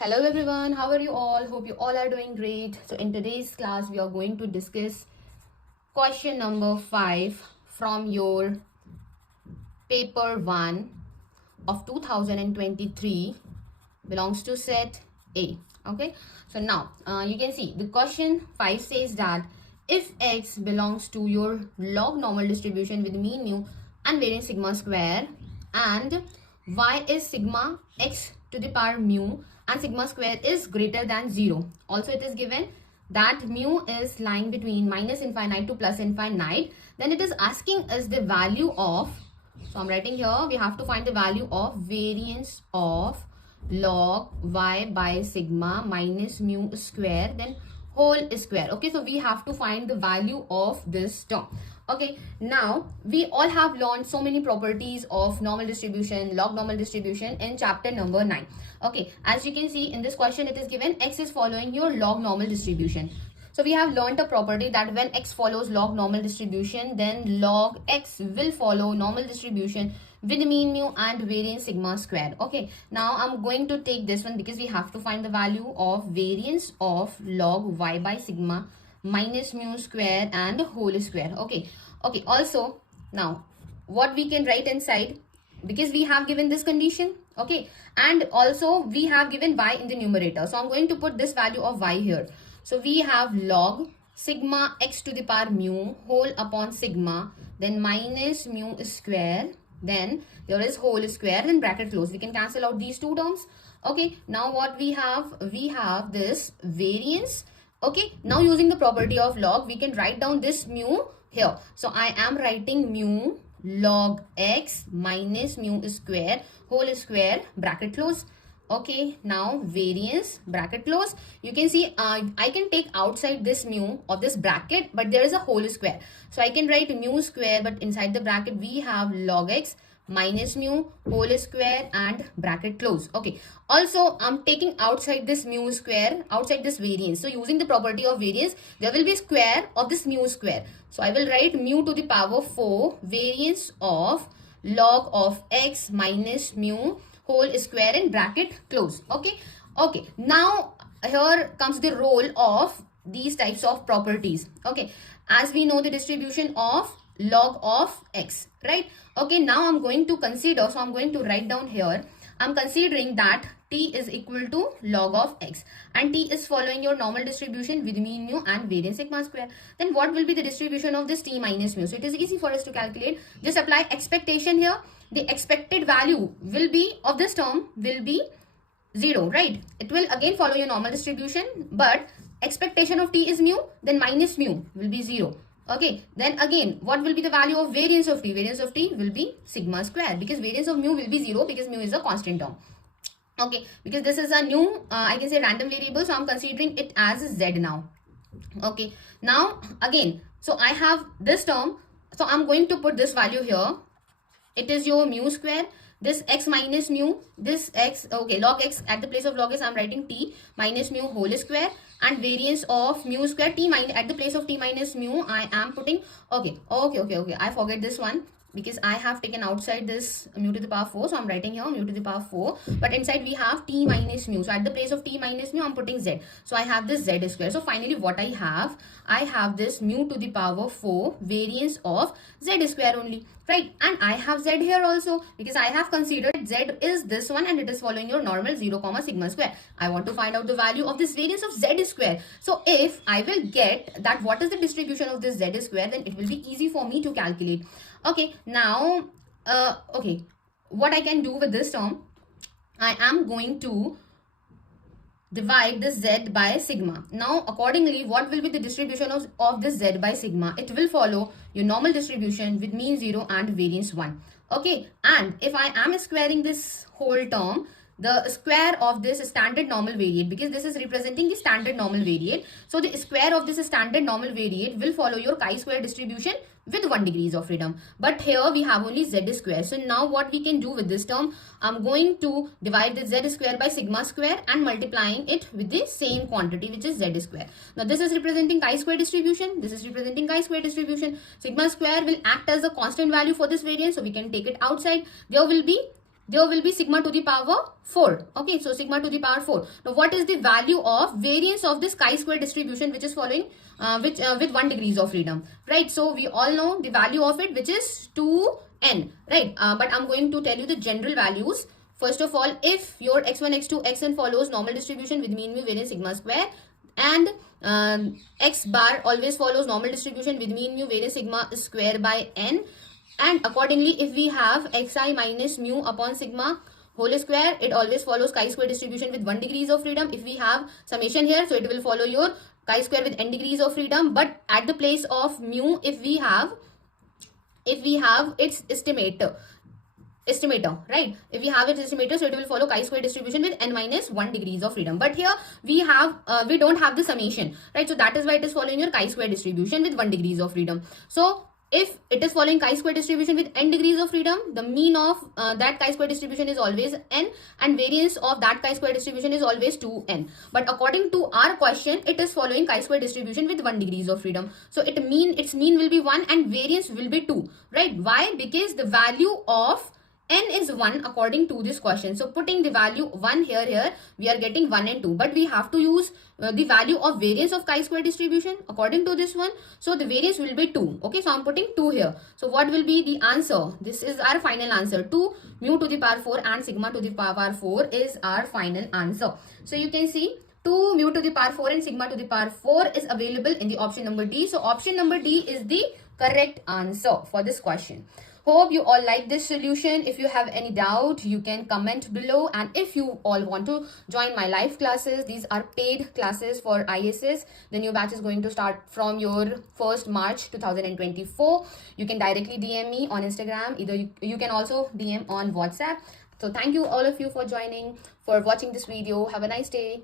Hello everyone, how are you all? Hope you all are doing great. So in today's class we are going to discuss question number 5 from your paper 1 of 2023, belongs to set A. Okay, so now you can see the question 5 says that if x belongs to your log normal distribution with mean mu and variance sigma square, and y is sigma x to the power mu and sigma square is greater than 0. Also it is given that mu is lying between minus infinite to plus infinite. Then it is asking us the value of, so I'm writing here, we have to find the value of variance of log y by sigma minus mu square then whole square. Okay, so we have to find the value of this term. Okay, now we all have learned so many properties of normal distribution, log normal distribution in chapter number 9. Okay, as you can see in this question it is given x is following your log normal distribution. So we have learned a property that when x follows log normal distribution, then log x will follow normal distribution with mean mu and variance sigma square. Okay, now I'm going to take this one because we have to find the value of variance of log y by sigma minus mu square and whole square. Okay, also now what we can write inside, because we have given this condition, okay, and also we have given y in the numerator, so I'm going to put this value of y here. So we have log sigma x to the power mu whole upon sigma, then minus mu square, then there is whole square, then bracket close. We can cancel out these two terms. Okay, now what we have this variance. Okay, now using the property of log, we can write down this mu here. So I am writing mu log x minus mu square whole square bracket close. Okay, now variance bracket close. You can see I can take outside this mu of this bracket, but there is a whole square. So I can write mu square, but inside the bracket we have log x minus mu whole square and bracket close. Okay, also I'm taking outside this mu square, outside this variance. So using the property of variance, there will be square of this mu square. So I will write mu to the power 4 variance of log of x minus mu whole square in bracket close. Okay, now here comes the role of these types of properties. Okay, as we know the distribution of log of x, right? Okay, now I'm going to consider, so I'm going to write down here, I'm considering that t is equal to log of x and t is following your normal distribution with mean mu and variance sigma square. Then what will be the distribution of this t minus mu? So it is easy for us to calculate. Just apply expectation here. The expected value will be of this term will be 0, right? It will again follow your normal distribution, but expectation of t is mu, then minus mu will be 0. Okay, then again what will be the value of variance of t? Variance of t will be sigma square, because variance of mu will be 0 because mu is a constant term. Okay, because this is a new I can say random variable, so I'm considering it as z now. Okay, now again, so I have this term, so I'm going to put this value here. It is your mu square, this x minus mu, this x, okay, log x, at the place of log x I'm writing t minus mu whole square, and variance of mu square t minus, at the place of t minus mu I am putting, okay, I forget this one because I have taken outside this mu to the power 4, so I'm writing here mu to the power 4, but inside we have t minus mu, so at the place of t minus mu I'm putting z, so I have this z square. So finally what I have this mu to the power 4 variance of z square only, right? And I have z here also because I have considered z is this one and it is following your normal 0 comma sigma square. I want to find out the value of this variance of z square. So if I will get that what is the distribution of this z square, then it will be easy for me to calculate. Okay, now okay, what I can do with this term, I am going to divide this z by sigma. Now accordingly, what will be the distribution of this z by sigma? It will follow your normal distribution with mean 0 and variance 1. Okay, and if I am squaring this whole term, the square of this standard normal variate, because this is representing the standard normal variate, so the square of this standard normal variate will follow your chi-square distribution with 1 degrees of freedom. But here we have only z square. So now what we can do with this term, I'm going to divide the z square by sigma square and multiplying it with the same quantity, which is z square. Now this is representing chi-square distribution, this is representing chi-square distribution. Sigma square will act as a constant value for this variance, so we can take it outside. There will be there will be sigma to the power 4. Okay, so sigma to the power 4. Now what is the value of variance of this chi-square distribution which is following with 1 degrees of freedom, right? So we all know the value of it, which is 2n, right? But I'm going to tell you the general values. First of all, if your x1, x2, xn follows normal distribution with mean, mu, variance, sigma square, and x bar always follows normal distribution with mean, mu, variance, sigma square by n, and accordingly if we have xi minus mu upon sigma whole square, it always follows chi-square distribution with 1 degrees of freedom. If we have summation here, so it will follow your chi-square with n degrees of freedom. But at the place of mu, if we have its estimator, right? If we have its estimator, so it will follow chi-square distribution with n minus 1 degrees of freedom. But here we don't have the summation, right? So that is why it is following your chi-square distribution with 1 degrees of freedom. So if it is following chi-square distribution with n degrees of freedom, the mean of that chi-square distribution is always n, and variance of that chi-square distribution is always 2n. But according to our question, it is following chi-square distribution with 1 degrees of freedom. So its mean will be 1 and variance will be 2, right? Why? Because the value of n is 1 according to this question. So putting the value 1 here, we are getting 1 and 2. But we have to use the value of variance of chi-square distribution according to this one. So the variance will be 2. Okay, so I'm putting 2 here. So what will be the answer? This is our final answer. 2 mu to the power 4 and sigma to the power 4 is our final answer. So you can see 2 mu to the power 4 and sigma to the power 4 is available in the option number D. So option number D is the correct answer for this question. Hope you all like this solution. If you have any doubt, you can comment below. And if you all want to join my live classes, these are paid classes for ISS. The new batch is going to start from your 1st March 2024. You can directly DM me on Instagram. Either you can also DM on WhatsApp. So thank you all of you for joining, for watching this video. Have a nice day.